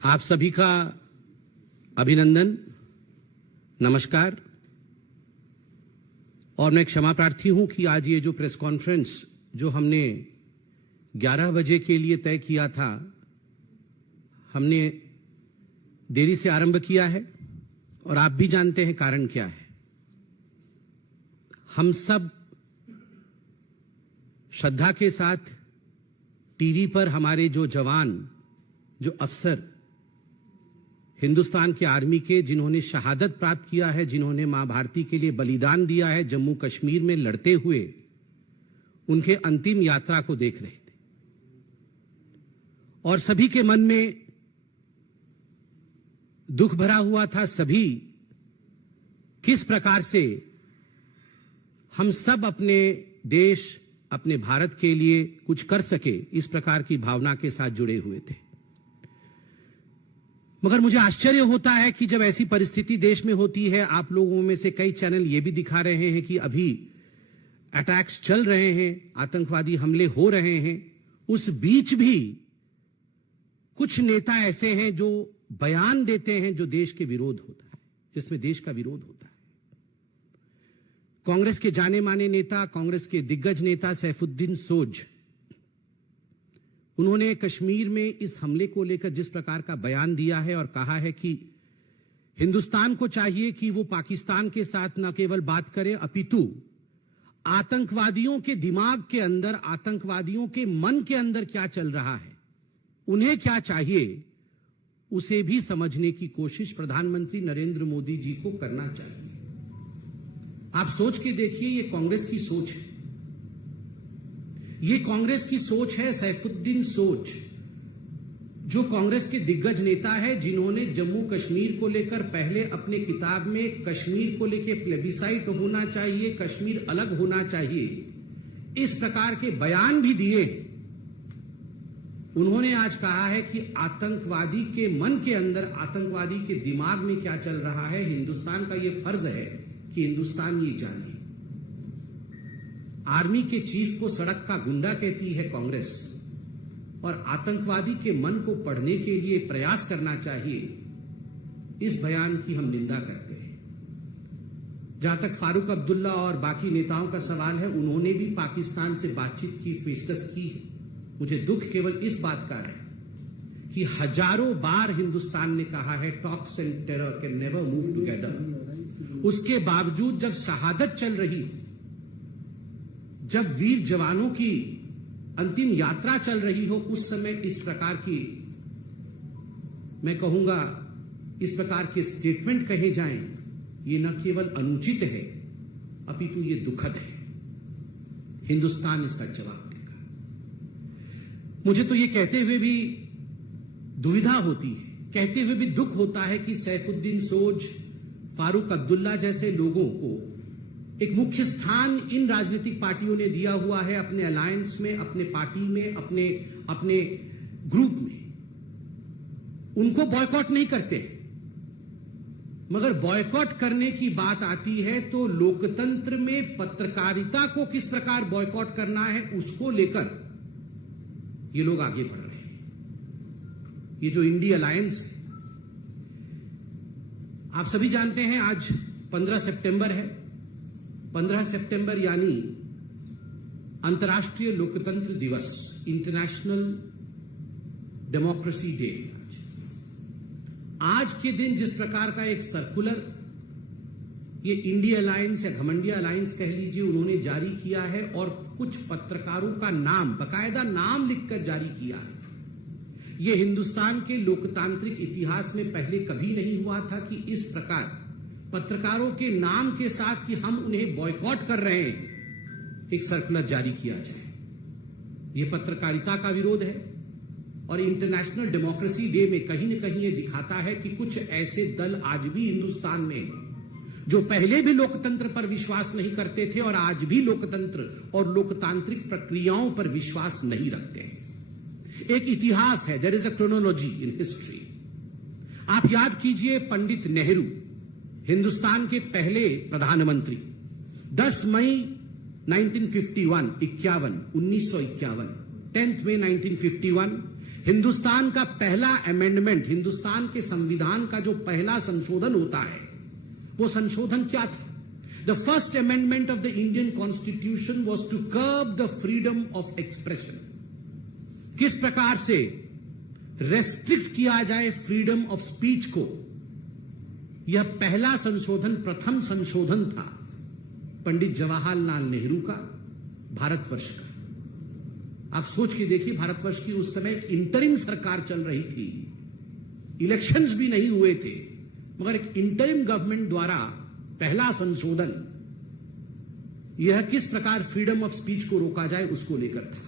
आप सभी का अभिनंदन, नमस्कार। और मैं क्षमा प्रार्थी हूं कि आज ये जो प्रेस कॉन्फ्रेंस जो हमने 11 बजे के लिए तय किया था, हमने देरी से आरंभ किया है और आप भी जानते हैं कारण क्या है। हम सब श्रद्धा के साथ टीवी पर हमारे जो जवान, जो अफसर हिंदुस्तान के आर्मी के, जिन्होंने शहादत प्राप्त किया है, जिन्होंने मां भारती के लिए बलिदान दिया है जम्मू कश्मीर में लड़ते हुए, उनके अंतिम यात्रा को देख रहे थे। और सभी के मन में दुख भरा हुआ था। सभी किस प्रकार से हम सब अपने देश, अपने भारत के लिए कुछ कर सके, इस प्रकार की भावना के साथ जुड़े हुए थे। मगर मुझे आश्चर्य होता है कि जब ऐसी परिस्थिति देश में होती है, आप लोगों में से कई चैनल ये भी दिखा रहे हैं कि अभी अटैक्स चल रहे हैं, आतंकवादी हमले हो रहे हैं, उस बीच भी कुछ नेता ऐसे हैं जो बयान देते हैं जो देश के विरोध होता है, जिसमें देश का विरोध होता है। कांग्रेस के जाने माने नेता, कांग्रेस के दिग्गज नेता सैफुद्दीन सोज, उन्होंने कश्मीर में इस हमले को लेकर जिस प्रकार का बयान दिया है और कहा है कि हिंदुस्तान को चाहिए कि वो पाकिस्तान के साथ न केवल बात करे, अपितु आतंकवादियों के दिमाग के अंदर, आतंकवादियों के मन के अंदर क्या चल रहा है, उन्हें क्या चाहिए, उसे भी समझने की कोशिश प्रधानमंत्री नरेंद्र मोदी जी को करना चाहिए। आप सोच के देखिए, ये कांग्रेस की सोच है, ये कांग्रेस की सोच है। सैफुद्दीन सोज जो कांग्रेस के दिग्गज नेता है, जिन्होंने जम्मू कश्मीर को लेकर पहले अपने किताब में कश्मीर को लेकर प्लेबिसाइट होना चाहिए, कश्मीर अलग होना चाहिए, इस प्रकार के बयान भी दिए। उन्होंने आज कहा है कि आतंकवादी के मन के अंदर, आतंकवादी के दिमाग में क्या चल रहा है, हिंदुस्तान का यह फर्ज है कि हिंदुस्तान ये जाने। आर्मी के चीफ को सड़क का गुंडा कहती है कांग्रेस, और आतंकवादी के मन को पढ़ने के लिए प्रयास करना चाहिए, इस बयान की हम निंदा करते हैं। जहां तक फारूक अब्दुल्ला और बाकी नेताओं का सवाल है, उन्होंने भी पाकिस्तान से बातचीत की, पेशकश की। मुझे दुख केवल इस बात का है कि हजारों बार हिंदुस्तान ने कहा है talks and terror can never move together. उसके बावजूद जब शहादत चल रही, जब वीर जवानों की अंतिम यात्रा चल रही हो, उस समय इस प्रकार की, मैं कहूंगा, इस प्रकार के स्टेटमेंट कहे जाएं, ये न केवल अनुचित है, अपितु ये दुखद है। हिंदुस्तान इसका जवाब देगा। मुझे तो ये कहते हुए भी दुविधा होती है, कहते हुए भी दुख होता है कि सैफुद्दीन सोज, फारूक अब्दुल्ला जैसे लोगों को एक मुख्य स्थान इन राजनीतिक पार्टियों ने दिया हुआ है, अपने अलायंस में, अपने पार्टी में, अपने ग्रुप में। उनको बॉयकॉट नहीं करते, मगर बॉयकॉट करने की बात आती है तो लोकतंत्र में पत्रकारिता को किस प्रकार बॉयकॉट करना है, उसको लेकर ये लोग आगे बढ़ रहे हैं। ये जो इंडी अलायंस है, आप सभी जानते हैं आज 15 सितंबर है। 15 सितंबर यानी अंतर्राष्ट्रीय लोकतंत्र दिवस, इंटरनेशनल डेमोक्रेसी डे। आज के दिन जिस प्रकार का एक सर्कुलर ये इंडिया अलायंस या घमंडिया अलायंस कह लीजिए, उन्होंने जारी किया है और कुछ पत्रकारों का नाम, बकायदा नाम लिखकर जारी किया है। यह हिंदुस्तान के लोकतांत्रिक इतिहास में पहले कभी नहीं हुआ था कि इस प्रकार पत्रकारों के नाम के साथ कि हम उन्हें बॉयकॉट कर रहे हैं, एक सर्कुलर जारी किया जाए। यह पत्रकारिता का विरोध है और इंटरनेशनल डेमोक्रेसी डे में कहीं न कहीं यह दिखाता है कि कुछ ऐसे दल आज भी हिंदुस्तान में हैं जो पहले भी लोकतंत्र पर विश्वास नहीं करते थे और आज भी लोकतंत्र और लोकतांत्रिक प्रक्रियाओं पर विश्वास नहीं रखते हैं। एक इतिहास है, there is a chronology in history. आप याद कीजिए, पंडित नेहरू हिंदुस्तान के पहले प्रधानमंत्री, 10 मई 1951, 1951, 10 मई 1951, हिंदुस्तान का पहला अमेंडमेंट, हिंदुस्तान के संविधान का जो पहला संशोधन होता है, वो संशोधन क्या था? The first amendment of the Indian constitution was to curb the freedom of expression. किस प्रकार से रेस्ट्रिक्ट किया जाए फ्रीडम ऑफ स्पीच को, यह पहला संशोधन, प्रथम संशोधन था पंडित जवाहरलाल नेहरू का, भारतवर्ष का। आप सोच के देखिए, भारतवर्ष की उस समय एक इंटरिम सरकार चल रही थी, इलेक्शंस भी नहीं हुए थे, मगर एक इंटरिम गवर्नमेंट द्वारा पहला संशोधन, यह किस प्रकार फ्रीडम ऑफ स्पीच को रोका जाए उसको लेकर था।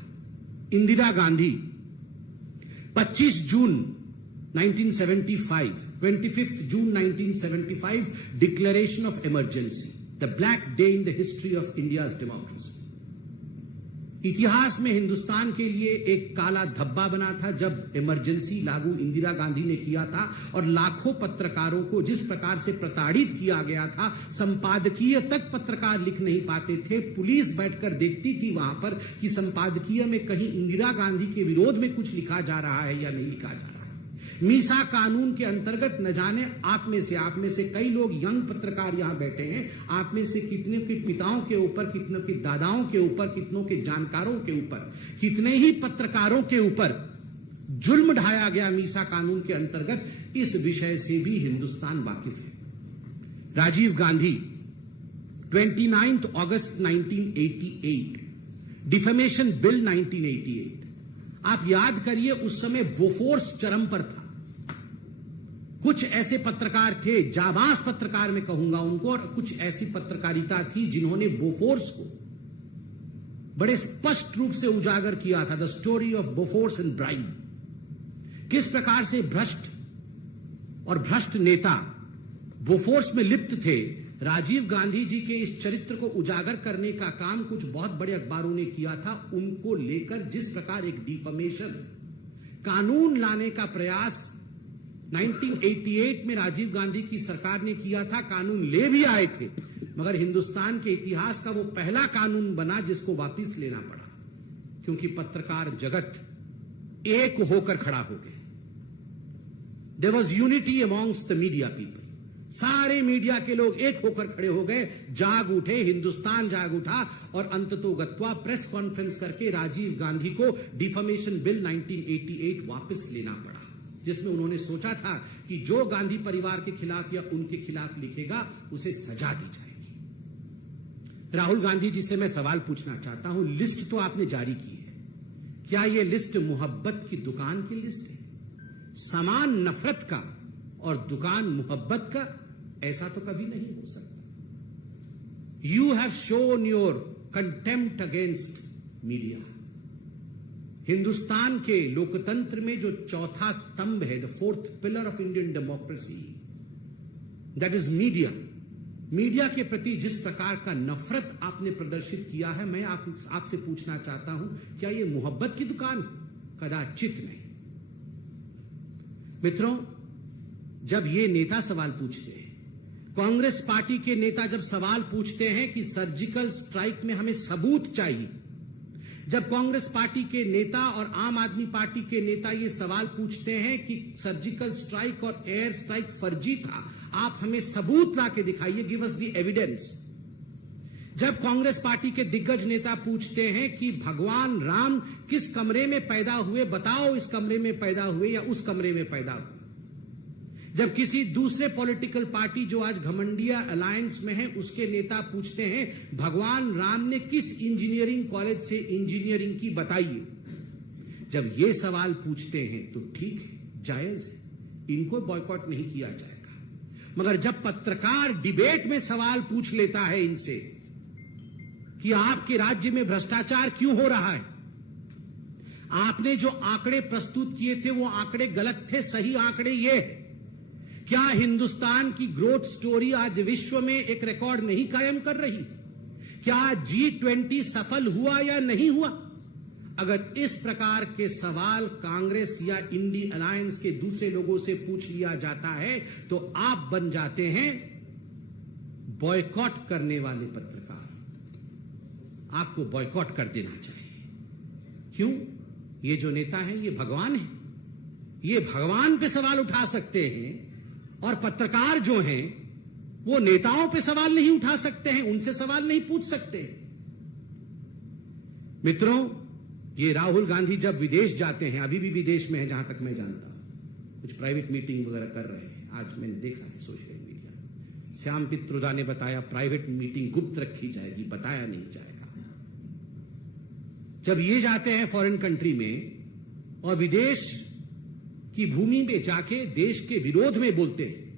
इंदिरा गांधी 25 जून 1975, 25 जून 1975, declaration of emergency, the black day in the history of India's democracy. इतिहास में हिंदुस्तान के लिए एक काला धब्बा बना था जब इमरजेंसी लागू इंदिरा गांधी ने किया था, और लाखों पत्रकारों को जिस प्रकार से प्रताड़ित किया गया था, संपादकीय तक पत्रकार लिख नहीं पाते थे। पुलिस बैठकर देखती थी वहां पर कि संपादकीय में कहीं इंदिरा गांधी के विरोध में कुछ लिखा जा रहा है या नहीं लिखा जा रहा है। मीसा कानून के अंतर्गत न जाने आप में से कई लोग यंग पत्रकार यहां बैठे हैं, आप में से कितने के पिताओं के ऊपर, कितनों के दादाओं के ऊपर, कितनों के जानकारों के ऊपर, कितने ही पत्रकारों के ऊपर जुल्म ढाया गया मीसा कानून के अंतर्गत। इस विषय से भी हिंदुस्तान वाकिफ है। राजीव गांधी 29 अगस्त 1988, डिफेमेशन बिल 1988, आप याद करिए उस समय बोफोर्स चरम पर था। कुछ ऐसे पत्रकार थे, जाबाज पत्रकार मैं कहूंगा उनको, और कुछ ऐसी पत्रकारिता थी जिन्होंने बोफोर्स को बड़े स्पष्ट रूप से उजागर किया था। The story of Bofors and bribe, किस प्रकार से भ्रष्ट और भ्रष्ट नेता बोफोर्स में लिप्त थे। राजीव गांधी जी के इस चरित्र को उजागर करने का काम कुछ बहुत बड़े अखबारों ने किया था। उनको लेकर जिस प्रकार एक डिफेमेशन कानून लाने का प्रयास 1988 में राजीव गांधी की सरकार ने किया था, कानून ले भी आए थे, मगर हिंदुस्तान के इतिहास का वो पहला कानून बना जिसको वापस लेना पड़ा, क्योंकि पत्रकार जगत एक होकर खड़ा हो गए। There was unity amongst the media people, सारे मीडिया के लोग एक होकर खड़े हो गए, जाग उठे, हिंदुस्तान जाग उठा, और अंततोगत्वा प्रेस कॉन्फ्रेंस करके राजीव गांधी को डिफेमेशन बिल 1988 वापस लेना पड़ा, जिसमें उन्होंने सोचा था कि जो गांधी परिवार के खिलाफ या उनके खिलाफ लिखेगा उसे सजा दी जाएगी। राहुल गांधी जी से मैं सवाल पूछना चाहता हूं, लिस्ट तो आपने जारी की है, क्या यह लिस्ट मोहब्बत की दुकान की लिस्ट है? सामान नफरत का और दुकान मोहब्बत का, ऐसा तो कभी नहीं हो सकता। You have shown your contempt against media. Hindustan के लोकतंत्र में जो चौथा स्तंभ है, the fourth pillar of Indian democracy, that is media. Media के प्रति जिस प्रकार का नफरत आपने प्रदर्शित किया है, मैं आपसे पूछना चाहता हूं, क्या यह मोहब्बत की दुकान? कदाचित नहीं। मित्रों, जब ये नेता सवाल पूछते हैं, कांग्रेस पार्टी के नेता जब सवाल पूछते हैं कि सर्जिकल स्ट्राइक में हमें सबूत चाहिए, जब कांग्रेस पार्टी के नेता और आम आदमी पार्टी के नेता ये सवाल पूछते हैं कि सर्जिकल स्ट्राइक और एयर स्ट्राइक फर्जी था, आप हमें सबूत ला के दिखाइए, गिव अस द एविडेंस। जब कांग्रेस पार्टी के दिग्गज नेता पूछते हैं कि भगवान राम किस कमरे में पैदा हुए, बताओ इस कमरे में पैदा हुए या उस कमरे में पैदा हुए। जब किसी दूसरे पॉलिटिकल पार्टी जो आज घमंडिया अलायंस में है, उसके नेता पूछते हैं भगवान राम ने किस इंजीनियरिंग कॉलेज से इंजीनियरिंग की, बताइए। जब ये सवाल पूछते हैं तो ठीक है, जायज है, इनको बॉयकॉट नहीं किया जाएगा। मगर जब पत्रकार डिबेट में सवाल पूछ लेता है इनसे कि आपके राज्य में भ्रष्टाचार क्यों हो रहा है, आपने जो आंकड़े प्रस्तुत किए थे वो आंकड़े गलत थे, सही आंकड़े ये है, क्या हिंदुस्तान की ग्रोथ स्टोरी आज विश्व में एक रिकॉर्ड नहीं कायम कर रही? क्या G20 सफल हुआ या नहीं हुआ? अगर इस प्रकार के सवाल कांग्रेस या इंडी अलायंस के दूसरे लोगों से पूछ लिया जाता है तो आप बन जाते हैं बॉयकॉट करने वाले पत्रकार। आपको बॉयकॉट कर देना चाहिए। क्यों? ये जो नेता हैं ये भगवान हैं। ये भगवान पे सवाल उठा सकते हैं और पत्रकार जो हैं वो नेताओं पे सवाल नहीं उठा सकते हैं, उनसे सवाल नहीं पूछ सकते। मित्रों, ये राहुल गांधी जब विदेश जाते हैं, अभी भी विदेश में है जहां तक मैं जानता हूं, कुछ प्राइवेट मीटिंग वगैरह कर रहे हैं, आज मैंने देखा है सोशल मीडिया। श्याम पित्रोदा ने बताया प्राइवेट मीटिंग गुप्त रखी जाएगी, बताया नहीं जाएगा। जब ये जाते हैं फॉरेन कंट्री में और विदेश की भूमि में जाके देश के विरोध में बोलते हैं,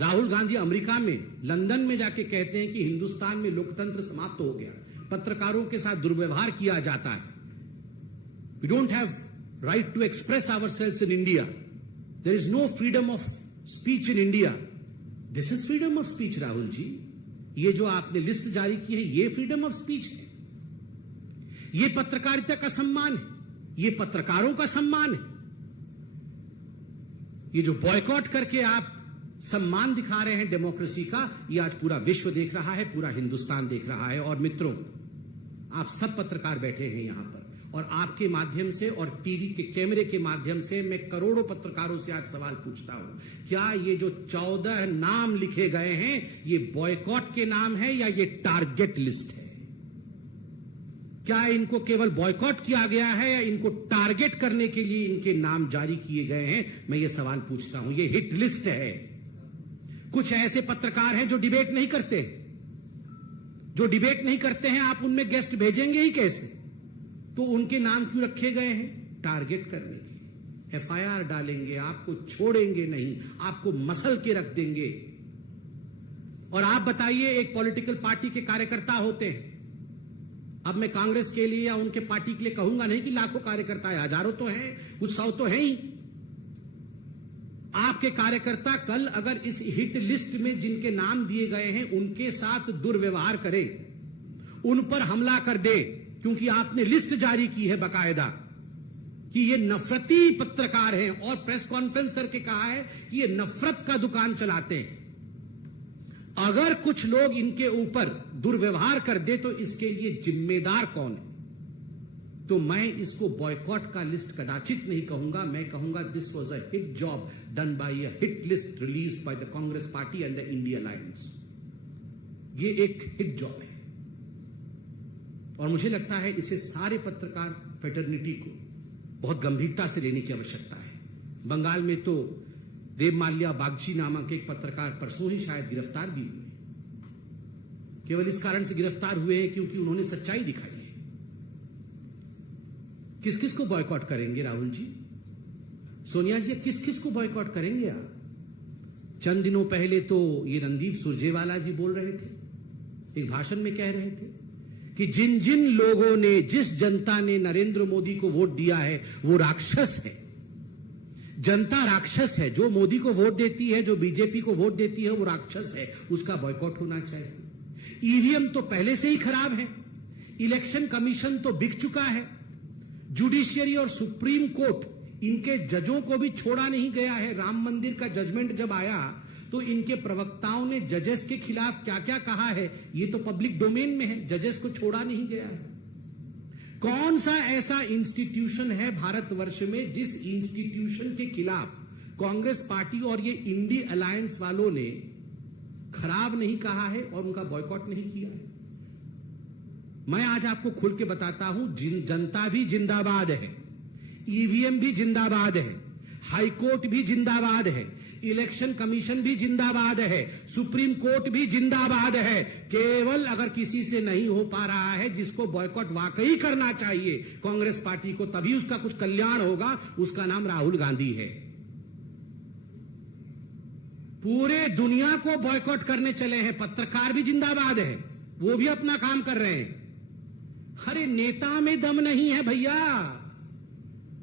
राहुल गांधी अमेरिका में लंदन में जाके कहते हैं कि हिंदुस्तान में लोकतंत्र समाप्त हो गया, पत्रकारों के साथ दुर्व्यवहार किया जाता है, we don't have right to express ourselves in India, there is no freedom of speech in India. This is freedom of speech Rahul ji. ये जो आपने लिस्ट जारी की है ये फ्रीडम ऑफ स्पीच है, ये पत्रकारिता का सम्मान है, ये पत्रकारों का सम्मान है। ये जो बॉयकॉट करके आप सम्मान दिखा रहे हैं डेमोक्रेसी का, ये आज पूरा विश्व देख रहा है, पूरा हिंदुस्तान देख रहा है। और मित्रों, आप सब पत्रकार बैठे हैं यहां पर, और आपके माध्यम से और टीवी के कैमरे के माध्यम से मैं करोड़ों पत्रकारों से आज सवाल पूछता हूं, क्या ये जो 14 नाम लिखे गए हैं ये बॉयकॉट के नाम है या ये टारगेट लिस्ट है? क्या इनको केवल बॉयकॉट किया गया है या इनको टारगेट करने के लिए इनके नाम जारी किए गए हैं? मैं ये सवाल पूछता हूं। ये हिट लिस्ट है। कुछ ऐसे पत्रकार हैं जो डिबेट नहीं करते, हैं, आप उनमें गेस्ट भेजेंगे ही कैसे? तो उनके नाम क्यों रखे गए हैं? टारगेट करने के। एफआईआर डालेंगे, आपको छोड़ेंगे नहीं, आपको मसल के रख देंगे। और आप बताइए, एक पॉलिटिकल पार्टी के कार्यकर्ता होते हैं, अब मैं कांग्रेस के लिए या उनके पार्टी के लिए कहूंगा नहीं कि लाखों कार्यकर्ता है, हजारों तो हैं, कुछ सौ तो हैं ही। आपके कार्यकर्ता कल अगर इस हिट लिस्ट में जिनके नाम दिए गए हैं उनके साथ दुर्व्यवहार करे, उन पर हमला कर दे, क्योंकि आपने लिस्ट जारी की है बकायदा कि ये नफरती पत्रकार हैं, और प्रेस कॉन्फ्रेंस करके कहा है कि ये नफरत का दुकान चलाते हैं। अगर कुछ लोग इनके ऊपर दुर्व्यवहार कर दे तो इसके लिए जिम्मेदार कौन है? तो मैं इसको बॉयकॉट का लिस्ट कदाचित नहीं कहूंगा, मैं कहूंगा this was a hit job done by a hit list released by the Congress party and the Indian alliance. ये एक हिट जॉब है और मुझे लगता है इसे सारे पत्रकार फेटर्निटी को बहुत गंभीरता से लेने की आवश्यकता है। बंगाल में तो देवमाल्या बागची नामक एक पत्रकार परसों ही शायद गिरफ्तार भी हुए, केवल इस कारण से गिरफ्तार हुए हैं क्योंकि उन्होंने सच्चाई दिखाई है। किस किस को बॉयकॉट करेंगे राहुल जी, सोनिया जी, किस किस को बॉयकॉट करेंगे आप? चंद दिनों पहले तो ये रणदीप सुरजेवाला जी बोल रहे थे, एक भाषण में कह रहे थे कि जिन जिन लोगों ने, जिस जनता ने नरेंद्र मोदी को वोट दिया है वो राक्षस है। जनता राक्षस है, जो मोदी को वोट देती है, जो बीजेपी को वोट देती है वो राक्षस है, उसका बॉयकॉट होना चाहिए। ईवीएम तो पहले से ही खराब है, इलेक्शन कमीशन तो बिक चुका है, जुडिशियरी और सुप्रीम कोर्ट इनके जजों को भी छोड़ा नहीं गया है। राम मंदिर का जजमेंट जब आया तो इनके प्रवक्ताओं ने जजेस के खिलाफ क्या क्या कहा है ये तो पब्लिक डोमेन में है, जजेस को छोड़ा नहीं गया है। कौन सा ऐसा इंस्टीट्यूशन है भारतवर्ष में जिस इंस्टीट्यूशन के खिलाफ कांग्रेस पार्टी और ये इंडी अलायंस वालों ने खराब नहीं कहा है और उनका बॉयकॉट नहीं किया है? मैं आज आपको खुल के बताता हूं, जनता भी जिंदाबाद है, ईवीएम भी जिंदाबाद है, हाईकोर्ट भी जिंदाबाद है, इलेक्शन कमीशन भी जिंदाबाद है, सुप्रीम कोर्ट भी जिंदाबाद है। केवल अगर किसी से नहीं हो पा रहा है जिसको बॉयकॉट वाकई करना चाहिए कांग्रेस पार्टी को, तभी उसका कुछ कल्याण होगा, उसका नाम राहुल गांधी है। पूरे दुनिया को बॉयकॉट करने चले हैं, पत्रकार भी जिंदाबाद है, वो भी अपना काम कर रहे हैं। अरे नेता में दम नहीं है भैया,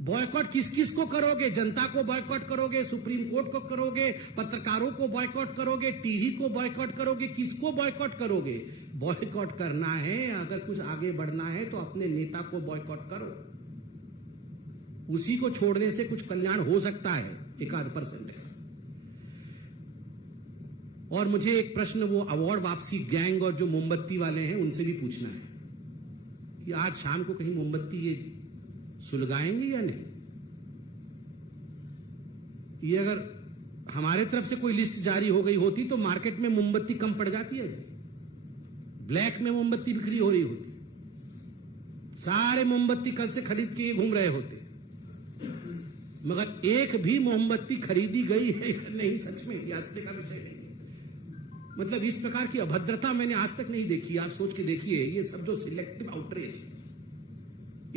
बॉयकॉट किस किस को करोगे? जनता को बॉयकॉट करोगे, सुप्रीम कोर्ट को करोगे, पत्रकारों को बॉयकॉट करोगे, टीवी को बॉयकॉट करोगे, किसको बॉयकॉट करोगे? बॉयकॉट करना है, अगर कुछ आगे बढ़ना है तो अपने नेता को बॉयकॉट करो, उसी को छोड़ने से कुछ कल्याण हो सकता है, 1% है। और मुझे एक प्रश्न वो अवार्ड वापसी गैंग और जो मोमबत्ती वाले हैं उनसे भी पूछना है कि आज शाम को कहीं मोमबत्ती ये सुलगाएंगे या नहीं? ये अगर हमारे तरफ से कोई लिस्ट जारी हो गई होती तो मार्केट में मोमबत्ती कम पड़ जाती है, ब्लैक में मोमबत्ती बिक्री हो रही होती, सारे मोमबत्ती कल से खरीद के घूम रहे होते, मगर एक भी मोमबत्ती खरीदी गई है नहीं, सच में यह हंसने का विषय नहीं है। मतलब इस प्रकार की अभद्रता मैंने आज तक नहीं देखी। आप सोच के देखिए, ये सब जो सिलेक्टिव आउटरीच,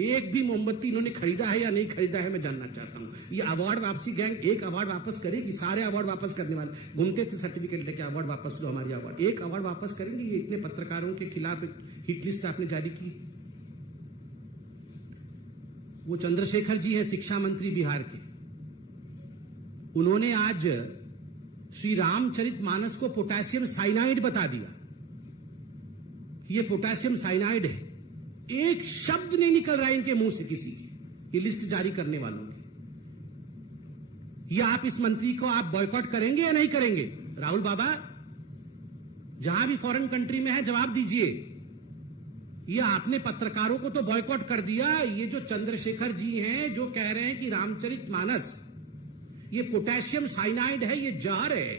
एक भी मोमबत्ती इन्होंने खरीदा है या नहीं खरीदा है, मैं जानना चाहता हूं। ये अवार्ड वापसी गैंग एक अवार्ड वापस करेगी? सारे अवार्ड वापस करने वाले घूमते थे सर्टिफिकेट लेके, अवार्ड वापस लो, हमारी अवार्ड, एक अवार्ड वापस करेंगे? ये इतने पत्रकारों के खिलाफ हिट लिस्ट आपने जारी की। वो चंद्रशेखर जी है शिक्षा मंत्री बिहार के, उन्होंने आज श्री रामचरितमानस को पोटेशियम साइनाइड बता दिया कि ये पोटेशियम साइनाइड है। एक शब्द नहीं निकल रहा है इनके मुंह से किसी की, ये लिस्ट जारी करने वालों की। ये आप इस मंत्री को आप बॉयकॉट करेंगे या नहीं करेंगे? राहुल बाबा, जहां भी फॉरेन कंट्री में है जवाब दीजिए। ये आपने पत्रकारों को तो बॉयकॉट कर दिया, ये जो चंद्रशेखर जी हैं जो कह रहे हैं कि रामचरितमानस ये पोटेशियम साइनाइड है, ये जहर है,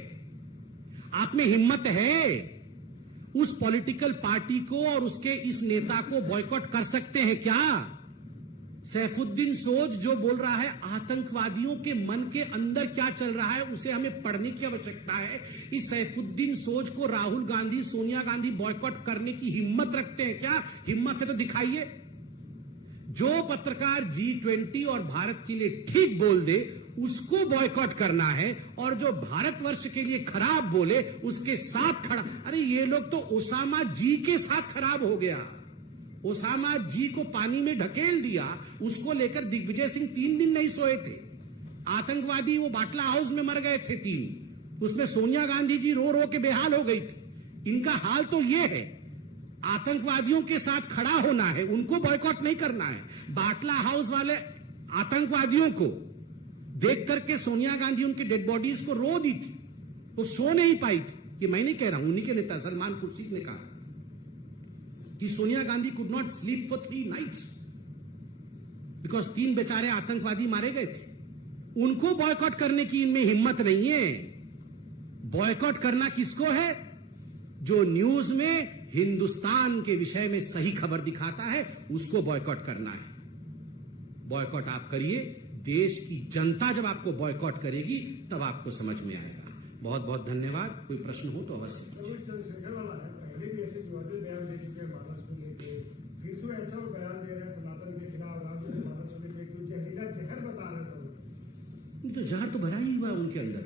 आप में हिम्मत है उस पॉलिटिकल पार्टी को और उसके इस नेता को बॉयकॉट कर सकते हैं क्या? सैफुद्दीन सोज जो बोल रहा है, आतंकवादियों के मन के अंदर क्या चल रहा है उसे हमें पढ़ने की आवश्यकता है। इस सैफुद्दीन सोज को राहुल गांधी, सोनिया गांधी बॉयकॉट करने की हिम्मत रखते हैं क्या? हिम्मत है तो दिखाइए। जो पत्रकार G20 और भारत के लिए ठीक बोल दे उसको बॉयकॉट करना है, और जो भारतवर्ष के लिए खराब बोले उसके साथ खड़ा। अरे ये लोग तो ओसामा जी के साथ खराब हो गया, ओसामा जी को पानी में ढकेल दिया, उसको लेकर दिग्विजय सिंह 3 दिन नहीं सोए थे। आतंकवादी वो बाटला हाउस में मर गए थे 3, उसमें सोनिया गांधी जी रो रो के बेहाल हो गई थी। इनका हाल तो ये है, आतंकवादियों के साथ खड़ा होना है, उनको बॉयकॉट नहीं करना है। बाटला हाउस वाले आतंकवादियों को देख करके सोनिया गांधी उनके डेड बॉडीज को रो दी थी, वो सो नहीं पाई थी। कि मैं नहीं कह रहा हूं, उन्हीं के नेता सलमान खुर्शीद ने कहा कि Sonia Gandhi could not sleep for 3 nights because 3 बेचारे आतंकवादी मारे गए थे। उनको बॉयकॉट करने की इनमें हिम्मत नहीं है। बॉयकॉट करना किसको है? जो न्यूज में हिंदुस्तान के विषय में सही खबर दिखाता है, उसको बॉयकॉट करना है। बॉयकॉट आप करिए, देश की जनता जब आपको बॉयकॉट करेगी तब आपको समझ में आएगा। बहुत बहुत धन्यवाद। कोई प्रश्न हो तो अवश्य। चंद्रशेखर वाला है, पहले भी ऐसे विवादित बयान दे चुके हैं मानस को लेके, फिर से ऐसा वो बयान दे रहे हैं सनातन के खिलाफ, मानस को लेके क्यों जहरीला जहर बता रहे हैं सब। तो जहर तो भरा ही हुआ उनके अंदर।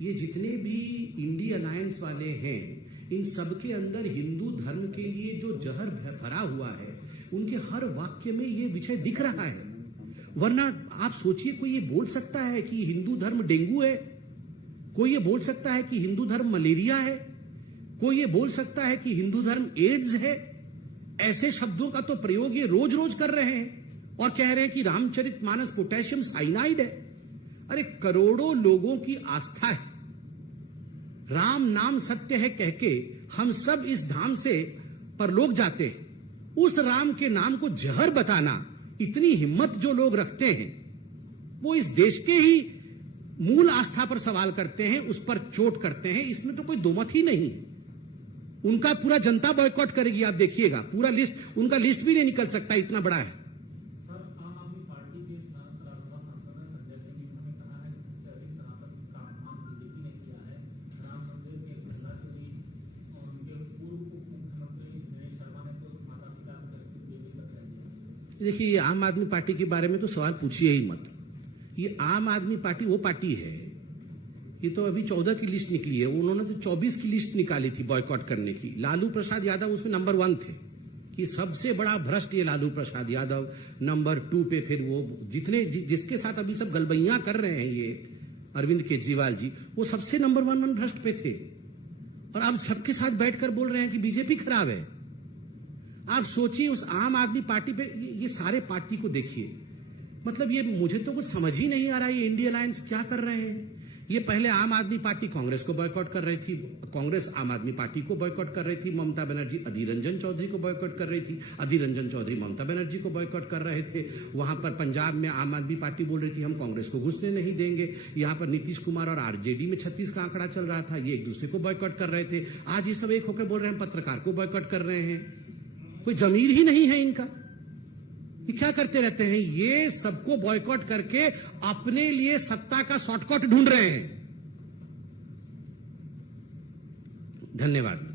ये जितने भी इंडी अलायंस वाले हैं, इन सबके अंदर हिंदू धर्म के लिए जो जहर भरा हुआ है, उनके हर वाक्य में ये विषय दिख रहा है। वरना आप सोचिए, कोई ये बोल सकता है कि हिंदू धर्म डेंगू है? कोई ये बोल सकता है कि हिंदू धर्म मलेरिया है? कोई ये बोल सकता है कि हिंदू धर्म एड्स है? ऐसे शब्दों का तो प्रयोग ये रोज रोज कर रहे हैं और कह रहे हैं कि रामचरितमानस पोटेशियम साइनाइड है। अरे करोड़ों लोगों की आस्था है, राम नाम सत्य है कह के हम सब इस धाम से परलोक जाते हैं। उस राम के नाम को जहर बताना, इतनी हिम्मत जो लोग रखते हैं, वो इस देश के ही मूल आस्था पर सवाल करते हैं, उस पर चोट करते हैं। इसमें तो कोई दोमत ही नहीं। उनका पूरा जनता बॉयकॉट करेगी, आप देखिएगा। पूरा लिस्ट, उनका लिस्ट भी नहीं निकल सकता, इतना बड़ा है। सर, आम आदमी पार्टी के साथ राज्यसभा सांसद संजय सिंह ने कहा है कि सबसे अधिक सनातन का अपमान बीजेपी ने किया है। राम मंदिर के झंडा चोरी और उनके पूर्व उप मुख्यमंत्री दिनेश शर्मा ने तो माता पिता को कष्ट देने तक कह दिया। देखिए, ये आम आदमी पार्टी के बारे में तो सवाल पूछिए ही मत। ये आम आदमी पार्टी वो पार्टी है, ये तो अभी 14 की लिस्ट निकली है, उन्होंने तो 24 की लिस्ट निकाली थी बॉयकॉट करने की। लालू प्रसाद यादव उसमें नंबर 1 थे कि सबसे बड़ा भ्रष्ट ये लालू प्रसाद यादव। नंबर 2 पे फिर वो जितने जिसके साथ अभी सब गलबैयां कर रहे हैं ये अरविंद केजरीवाल जी, वो सबसे नंबर 1 भ्रष्ट पे थे। और अब सबके साथ बैठकर बोल रहे हैं कि बीजेपी खराब है। आप सोचिए, उस आम आदमी पार्टी पे ये सारे पार्टी को देखिए। मतलब ये मुझे तो कुछ समझ ही नहीं आ रहा है, ये इंडिया अलायंस क्या कर रहे हैं। ये पहले आम आदमी पार्टी कांग्रेस को बॉयकॉट कर रही थी, कांग्रेस आम आदमी पार्टी को बॉयकॉट कर रही थी, ममता बनर्जी अधीर रंजन चौधरी को बॉयकॉट कर रही थी, अधीर रंजन चौधरी ममता बनर्जी को बॉयकॉट कर रहे थे। वहां पर पंजाब में आम आदमी पार्टी बोल रही थी हम कांग्रेस को घुसने नहीं देंगे। यहां पर नीतीश कुमार और आरजेडी में 36 का आंकड़ा चल रहा था, ये एक दूसरे को बॉयकॉट कर रहे थे। आज ये सब एक होकर बोल रहे हैं पत्रकार को बॉयकॉट कर रहे हैं। कोई जमीर ही नहीं है इनका, ये क्या करते रहते हैं? ये सबको बॉयकॉट करके अपने लिए सत्ता का शॉर्टकट ढूंढ रहे हैं। धन्यवाद।